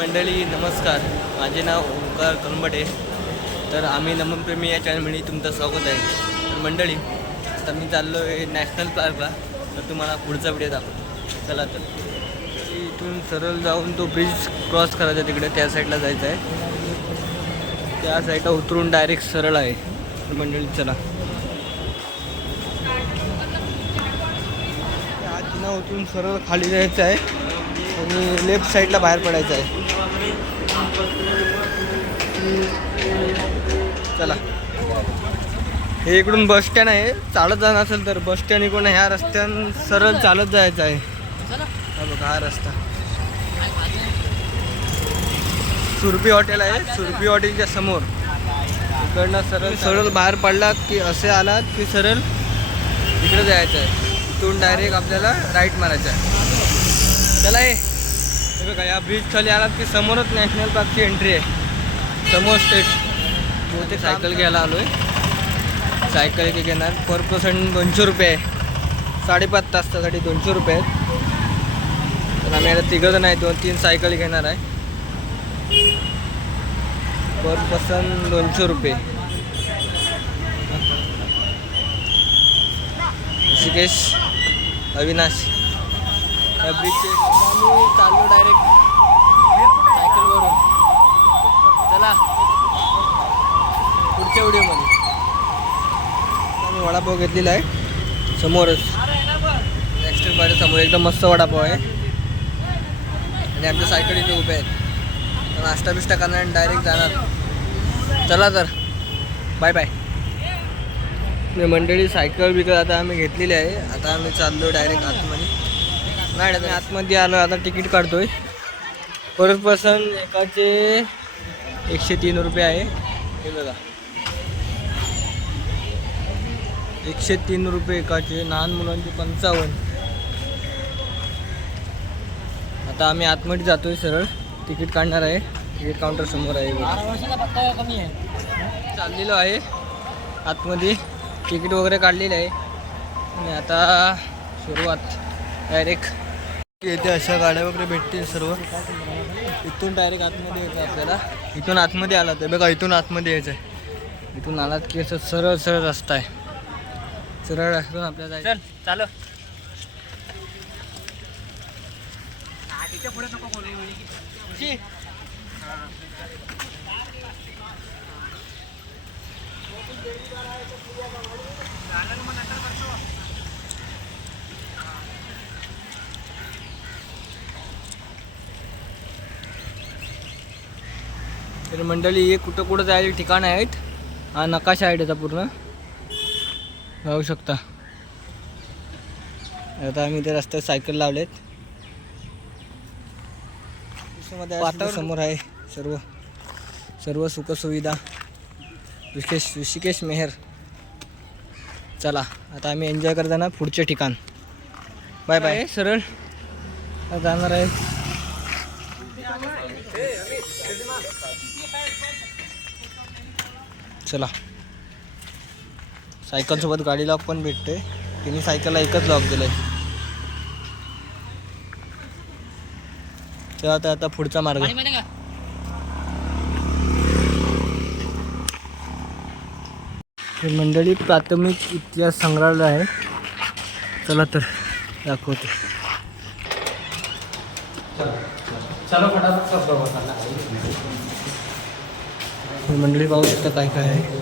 मंडळी नमस्कार. माझे नाव ओंकार कलंबटे. तर आम्ही नमनप्रेमी या चॅनलमध्ये तुमचं स्वागत आहे. तर मंडळी तर मी चाललो आहे नॅशनल पार्कला. तर तुम्हाला पुढचा व्हिडिओ दाखवतो. चला तर. इथून सरळ जाऊन तो ब्रिज क्रॉस करायचा तिकडे त्या साईडला जायचं आहे. त्या साईडला उतरून डायरेक्ट सरळ आहे. तर मंडळी चला. उतरून सरळ खाली जायचं आहे. आणि लेफ्ट साईडला बाहेर पडायचं आहे. चला. हे इकडून बस स्टँड आहे. चालत जाणं असेल तर बस स्टँड इकडून ह्या रस्त्यानं सरळ चालत जायचं आहे. हा बघा हा रस्ता. सुरभी हॉटेल आहे. सुरभी हॉटेलच्या समोर. इकडनं सरळ सरळ बाहेर पडलात की असे आलात की सरळ इकडे जायचं आहे. इथून डायरेक्ट आपल्याला राईट मारायचं आहे. चला हे. हे बघा या ब्रिज खाली आलात की समोरच नॅशनल पार्कची एंट्री आहे. समोर स्टेट बहुतेक सायकल घ्यायला आलो आहे सायकल एक घेणार. पर पर्सन दोनशे रुपये आहे. साडेपाच तासासाठी दोनशे रुपये आहेत. तर आम्ही आता तिघं जण आहे दोन तीन सायकल घेणार आहे. पर पर्सन दोनशे रुपये. ऋषिकेश अविनाश. या ब्रिजचे आम्ही चाललो डायरेक्ट सायकलवरून चला. पुढच्या व्हिडिओमध्ये. आम्ही वडापाव घेतलेला आहे. समोरच. नेक्स्ट पाहिजे समोर एकदम मस्त वडापाव आहे. आणि आमच्या सायकल इथे उभे आहेत. नाश्ता बिष्टा करणार आणि डायरेक्ट जाणार. चला तर. बाय बाय मी मंडळी सायकल बिकल आता आम्ही घेतलेली आहे. आता आम्ही चाललो डायरेक्ट आतमध्ये. मॅडम आतमध्ये आलो आता तिकीट काढतोय. पर पर्सन एकाचे एकशे तीन रुपये आहे. हे बघा. एकशे तीन रुपये एकाचे लहान मुलांचे पंचावन्न. आता आम्ही आतमध्ये जातोय सरळ. तिकीट काढणार आहे. तिकीट काउंटर समोर आहे. आहे चाललेलो आहे. आतमध्ये तिकीट वगैरे काढलेलं आहे. आणि आता सुरुवात. डायरेक्ट येते अशा गाड्या वगैरे भेटतील सर्व. इथून डायरेक्ट आतमध्ये यायचं आपल्याला. इथून आतमध्ये आला तर बघा इथून आतमध्ये यायचं आहे इथून आलात की असं सरळ सरळ रस्ता आहे. सरळ रस्त्यातून आपल्याला जायचं. चल चालू पुढे नको तर मंडळी हे कुठं कुठं जायचे ठिकाण आहेत? हा नकाशा आहे त्याचा पूर्ण. जाऊ शकता. आता आम्ही त्या रस्त्यात सायकल लावलेत. वातावरण समोर आहे सर्व सर्व सुखसुविधा. ऋषिकेश ऋषिकेश मेहर. चला आता आम्ही एन्जॉय करताना पुढचे ठिकाण. बाय बाय सरळ. जाणार आहे चला. सायकल सोबत गाडी लॉक पण भेटते तिने सायकलला एकच लॉक दिलंय. चला आता आता पुढचा मार्ग. हे मंडळी प्राथमिक इतिहास संग्रहालय आहे. चला तर दाखवते. हे मंडळी पाहू शकता काय काय आहे.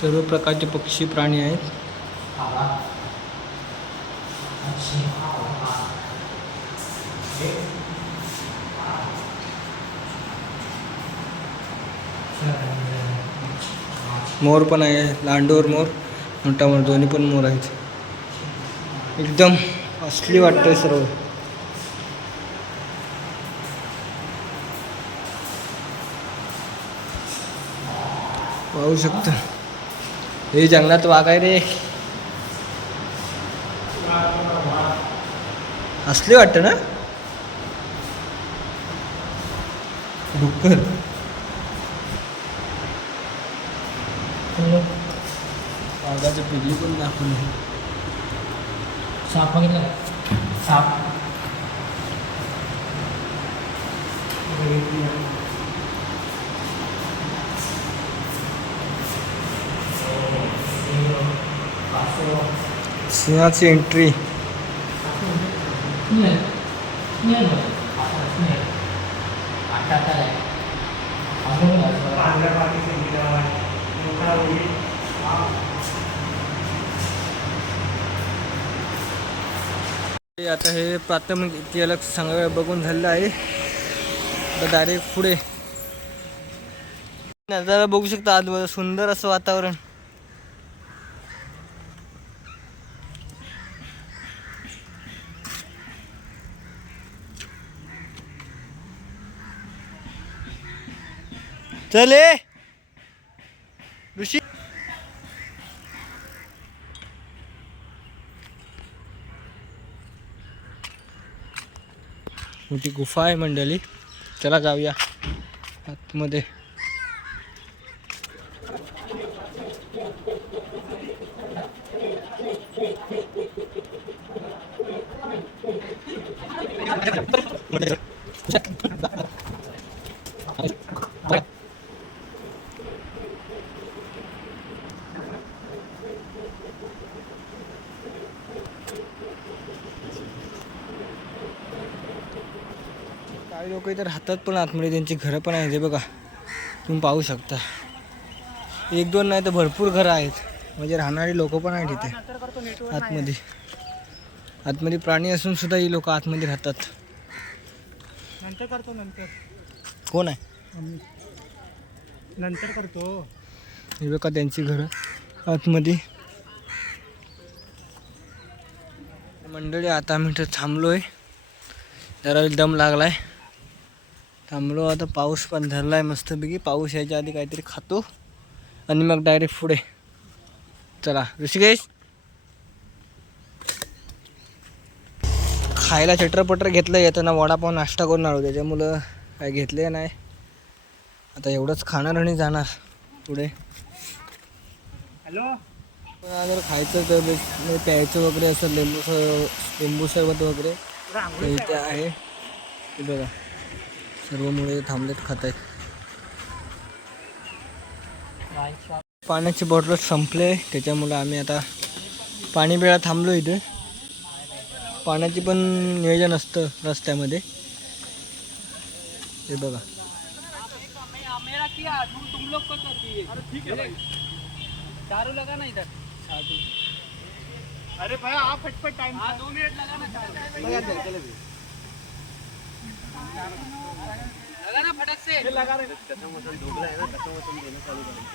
सर्व प्रकारचे पक्षी प्राणी आहेत. मोर पण आहे लांडोर मोर मोठा मोर दोन्ही पण मोर आहेत. एकदम असली वाटतंय सर्व. पाहू शकतो. हे जंगलात वाघ आहे रे. असली वाटतं ना? डुक्कर. वाघाचं पिल्ली पण दाखवलं साप बघितलं का साप सिंहाची एंट्री आता हे प्राथमिक इतिहास सांगा बघून झालेलं आहे. आता डायरेक्ट पुढे. नजारा बघू शकता आजूबाजू सुंदर असं वातावरण. चले मोठी गुफा आहे मंडळी. चला जाऊया. आतमध्ये. काही लोक इथे राहतात पण आतमध्ये त्यांची घरं पण आहेत हे बघा. तुम्ही पाहू शकता. एक दोन नाही तर भरपूर घरं आहेत. म्हणजे राहणारी लोक पण आहेत इथे. आतमध्ये. आतमध्ये प्राणी असून सुद्धा ही लोक आतमध्ये राहतात. नंतर करतो नंतर. कोण आहे? नंतर करतो. हे बघा त्यांची घरं आतमध्ये. मंडळी आता आम्ही इथं थांबलो आहे जरा दम लागलाय. थांबलो आता पाऊस पण धरला आहे मस्तपैकी. पाऊस यायच्या आधी काहीतरी खातो आणि मग डायरेक्ट पुढे. चला ऋषिकेश. खायला चटरपटर घेतलं येताना वडापाव नाश्ता करून आलो. त्याच्यामुळं काय घेतले नाही. आता एवढंच खाणार आणि जाणार पुढे. हॅलो? पण अगर खायचं तर म्हणजे प्यायचं वगैरे असं लिंबू सर लिंबू सरबत वगैरे इथे आहे. बघा. सर्व मुळे थांबलेत खात आहेत. पाण्याची बॉटल संपले त्याच्यामुळं आम्ही आता पाणी पिळा थांबलो इथे. पाण्याची पण नियोजन असतं रस्त्यामध्ये. हे बघा. लोग अरे ठीक चारू लगा ना इधर अरे भाई आप फटफट टाइम हाँ दो मिनट लगा ना.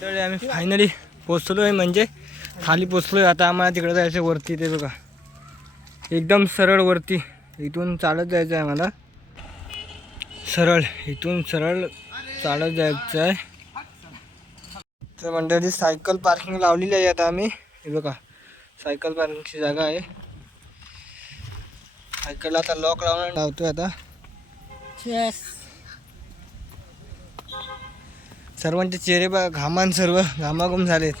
तर आम्ही फायनली पोचलो आहे म्हणजे खाली पोचलो आहे आता आम्हाला तिकडे जायचं वरती ते बघा. एकदम सरळ वरती. इथून चालत जायचं आहे आम्हाला. सरळ इथून सरळ चालत जायचं आहे. तर मंडळी सायकल पार्किंग लावलेली आहे आता आम्ही. हे बघा सायकल पार्किंगची जागा आहे. सायकलला आता लॉक लावून लावतोय आता. सर्वांचे चेहरे बघा घामान सर्व घामाघूम झालेत.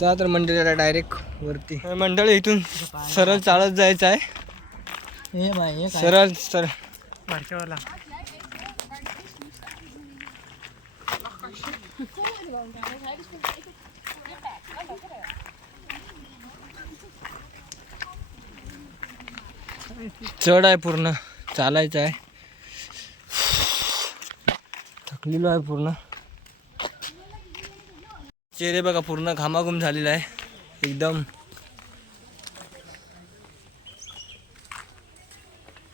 चला तर मंडळीला डायरेक्ट वरती. मंडळी इथून सरळ चालत जायचं आहे. सरळ सर चढ आहे पूर्ण. चालायचं आहे. थकलेलो आहे पूर्ण. चेहरे बघा पूर्ण घामाघूम झालेला आहे. एकदम.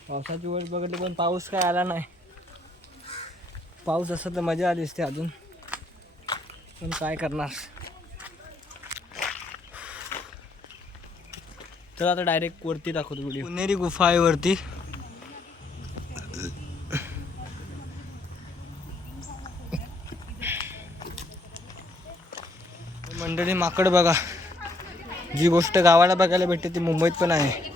पावसाची वेळ बघितली पण पाऊस काय आला नाही. पाऊस असं तर मजा आली असते अजून. पण काय करणार? तर आता डायरेक्ट वरती दाखवतो व्हिडिओ पुणेरी गुफा आहे वरती मंडळी माकड बघा. जी गोष्ट गावाला बघायला भेटते ती मुंबईत पण आहे.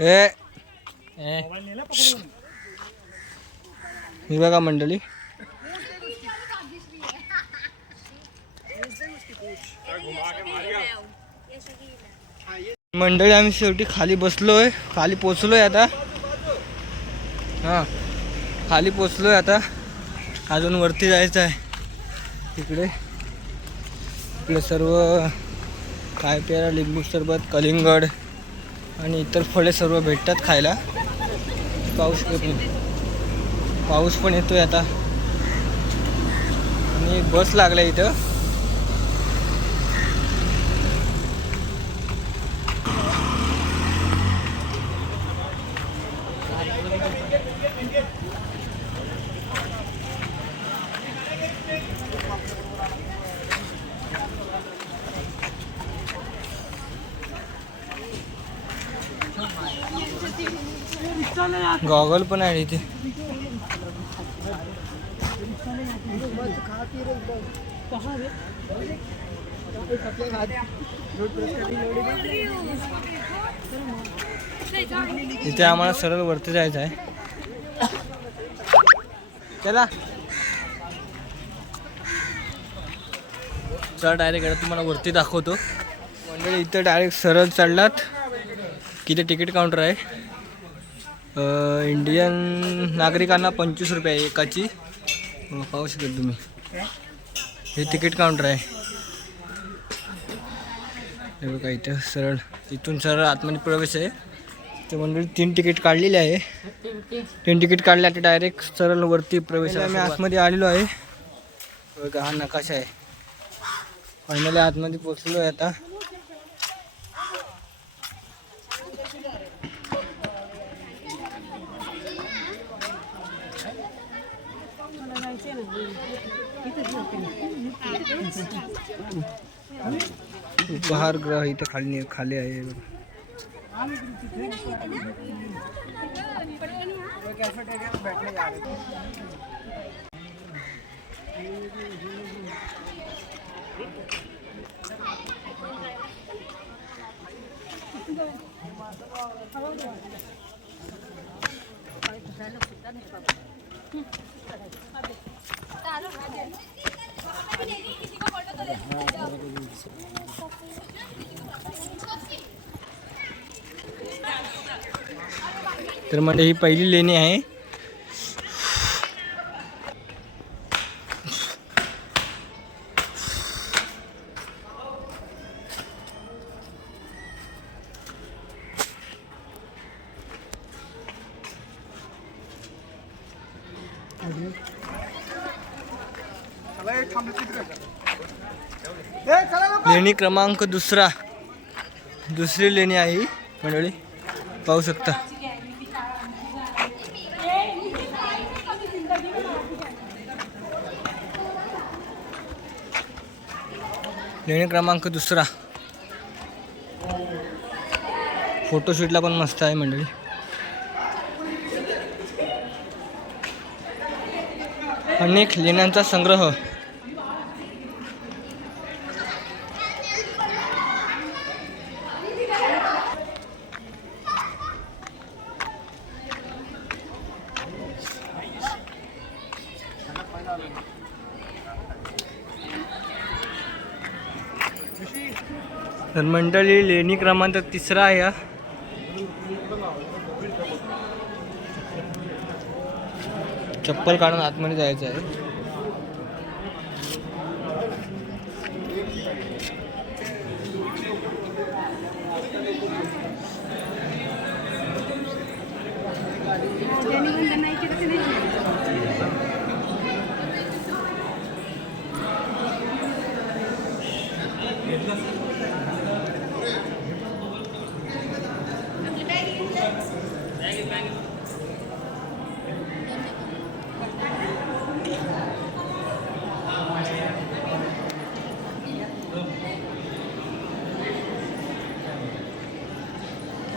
ए मी बघा मंडळी मंडळी आम्ही शेवटी खाली बसलोय. खाली पोचलोय आता. हां. खाली पोचलोय आता. अजून वरती जायचं आहे. तिकडे. इकडे सर्व काय प्यारा लिंबू सरबत कलिंगड. आणि इतर फळे सर्व भेटतात खायला. पाऊस पाऊस पण येतोय आता. आणि बस लागला इथं. गॉगल पण आहे इथे. इथे आम्हाला सरळ वरती जायचं आहे. चला. चला डायरेक्ट आता तुम्हाला वरती दाखवतो. मंडळी इथं डायरेक्ट सरळ चढलात किती तिकीट काउंटर आहे? इंडियन नागरिकांना पंचवीस रुपये आहे एकाची. अ, पाहू शकाल तुम्ही. हे तिकीट काउंटर आहे. हे बघा इथं सरळ इथून सरळ आतमध्ये प्रवेश आहे. ते मंडळी तीन तिकीट काढलेले आहे. तीन तिकीट काढले आता डायरेक्ट सरळ वरती प्रवेश आहे. आम्ही आतमध्ये आलेलो आहे. बघा हा नकाशा आहे. फायनली आतमध्ये पोचलो आहे आता. उपहारगृह इथं खाली खाली आहे. तर म्हणजे ही पहिली लेणी आहे. लेणी क्रमांक दुसरा. दुसरी लेणी आहे मंडळी पाहू शकता. लेणी क्रमांक दुसरा. फोटोशूटला पण मस्त आहे मंडळी. अनेक लेण्यांचा संग्रह. तर मंडळी लेणी क्रमांक तिसरा आहे चप्पल काढून आतमध्ये जायचं आहे.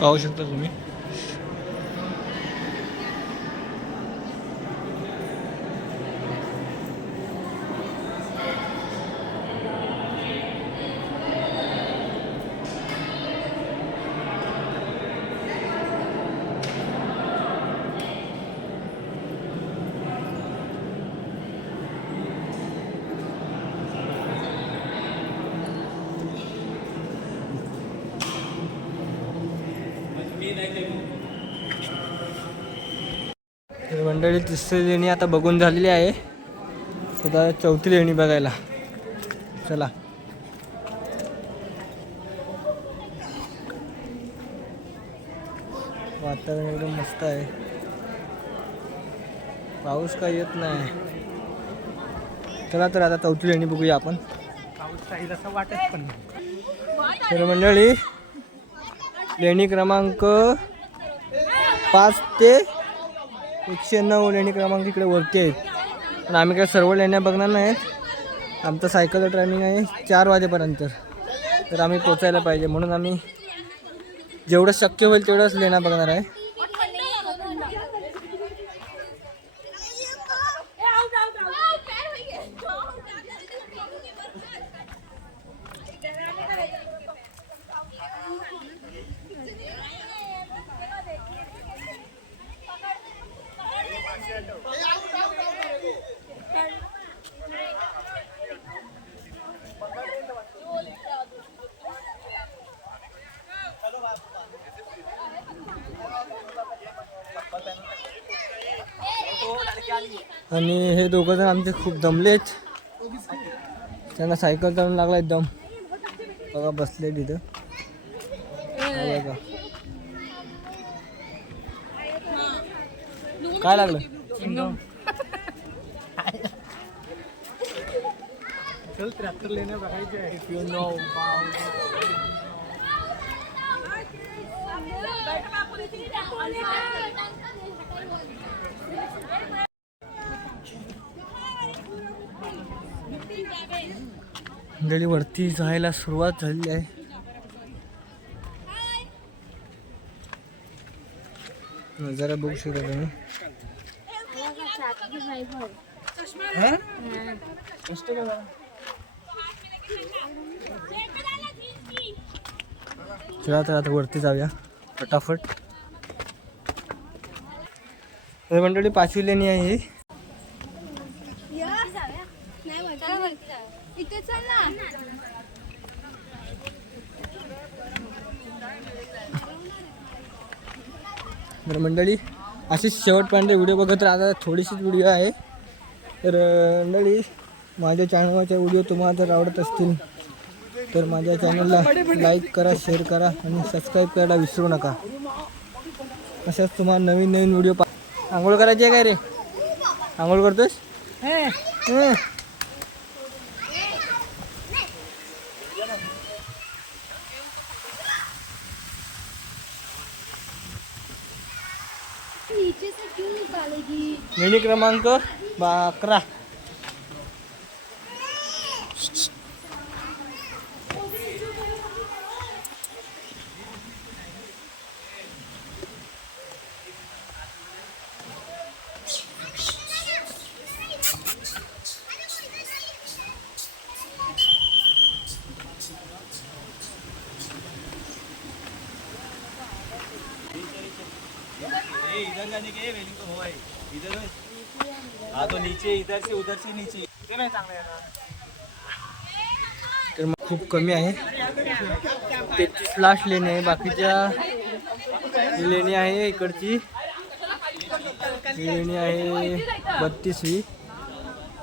पाहू शकता तुम्ही मंडळी तिसरी लेणी आता बघून झालेली आहे. आता चौथी लेणी बघायला. चला. वातावरण एकदम मस्त आहे. पाऊस काय येत नाही. चला तर आता चौथी लेणी बघूया आपण. पाऊस काही वाटत पण तर मंडळी लेणी क्रमांक पाच ते एकशे नऊ लेणी क्रमांक इकडे वरती आहेत. पण आम्ही काय सर्व लेण्या बघणार नाहीत. आमचं सायकलचं टायमिंग आहे चार वाजेपर्यंत. तर आम्ही पोचायला पाहिजे. म्हणून आम्ही जेवढं शक्य होईल तेवढंच लेण्या बघणार आहे. आणि हे दोघं जण आमचे खूप दमलेत. त्यांना सायकल चालून लागला एकदम. बघा बसले तिथं हा. काय लागलं चल त्र्याहत्तर लेण्या बघायच्या आहे मंडळी वरती जायला सुरुवात झाली आहे. नजारा बघू शकता तुम्ही. चला तर आता वरती जाऊया फटाफट. मंडळी पाचवी लेणी आहे ही इथे चल ना तर मंडळी अशीच शेवटपर्यंत व्हिडिओ बघत राहता थोडीशीच व्हिडिओ आहे. तर मंडळी माझ्या चॅनलवरचे व्हिडिओ तुम्हाला जर आवडत असतील तर माझ्या चॅनलला लाईक करा शेअर करा आणि सबस्क्राईब करायला विसरू नका. तशाच तुम्हाला नवीन नवीन व्हिडिओ पा आंघोळ करायची आहे काय रे? आंघोळ करतोस हं. नीचे से क्यों निकालेगी लेणी क्रमांक बा अकरा इधर जाने के रेलिंग तो हो इधर तो नीचे इधर से उधर से नीचे। इथे नाही चांगलं तर मग खूप कमी आहे. तेहतीस लास्ट लेणी आहे बाकीच्या लेणी आहे इकडची. ही लेणी आहे बत्तीसवी.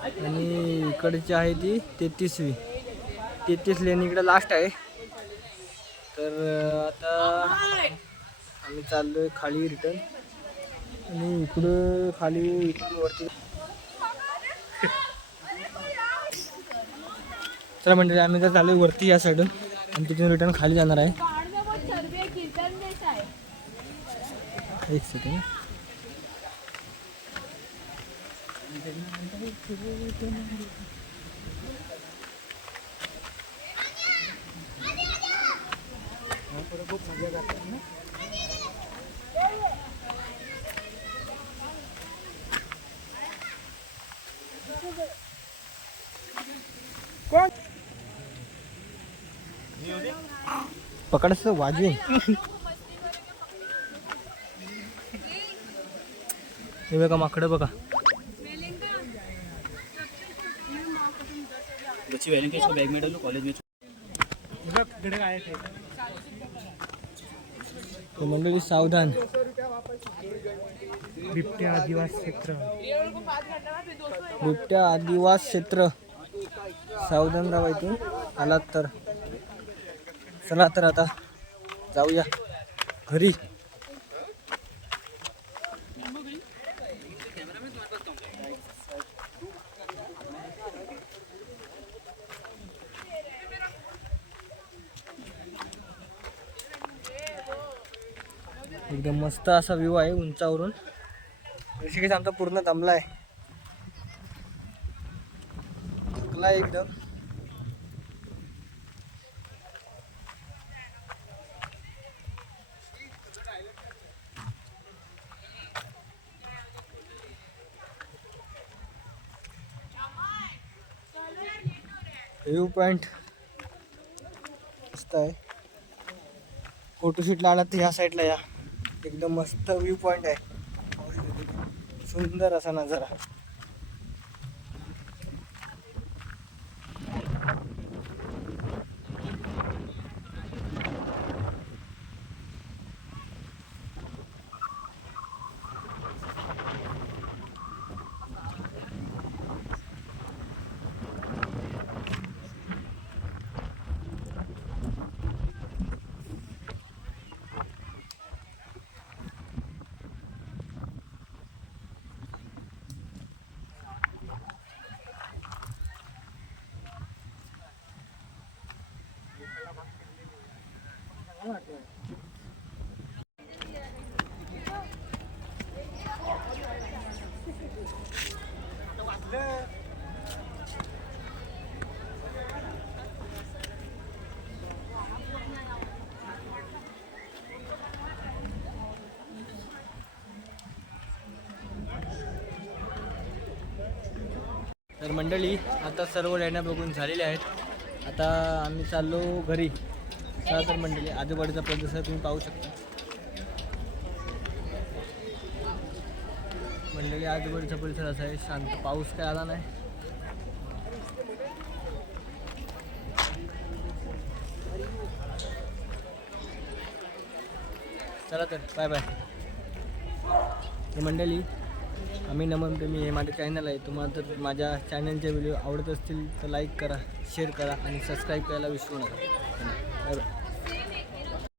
आणि इकडची आहे ती तेहतीसवी. तेहतीस लेणी इकडे लास्ट आहे. तर आता आम्ही चाललोय खाली रिटर्न आणि इकडं खाली इकडून वरती. चला म्हणजे आम्ही तर चालू वरती या साईडून आणि तिथून रिटर्न खाली जाणार आहे. एक सेकंड Thank you. कीर्तन जैसा है बघा माकडं बघा। बच्ची वैलिंग के इसको बैग कॉलेज में तर मंडळी सावधान। बिबट्या आदिवासी क्षेत्र। बिबट्या आदिवास क्षेत्र। सावधान राहा इथून आलात तर. चला तर आता जाऊया घरी. एकदम मस्त असा व्ह्यू आहे उंचावरून. ऋषिकेश आमचा पूर्ण दमला आहे थकला आहे एकदम. व्ह्यू पॉईंट मस्त आहे. फोटोशूटला आला तर ह्या साईडला या. एकदम मस्त व्ह्यू पॉईंट आहे. सुंदर असा नजारा. तर मंडळी आता सर्व लेण्या बघून झालेल्या आहेत. आता आम्ही चाललो घरी. चला तर मंडळी आजूबाजूचा परिसर तुम्ही पाहू शकता. मंडळी आजूबाजूचा परिसर असा आहे शांत. पाऊस काय आला नाही. चला तर बाय बाय मंडळी आम्ही नमन प्रेमी हे माझं चॅनल आहे. तुम्हाला जर माझ्या चॅनलचे व्हिडिओ आवडत असतील तर लाईक करा शेअर करा आणि सबस्क्राईब करायला विसरू नका. Bye bye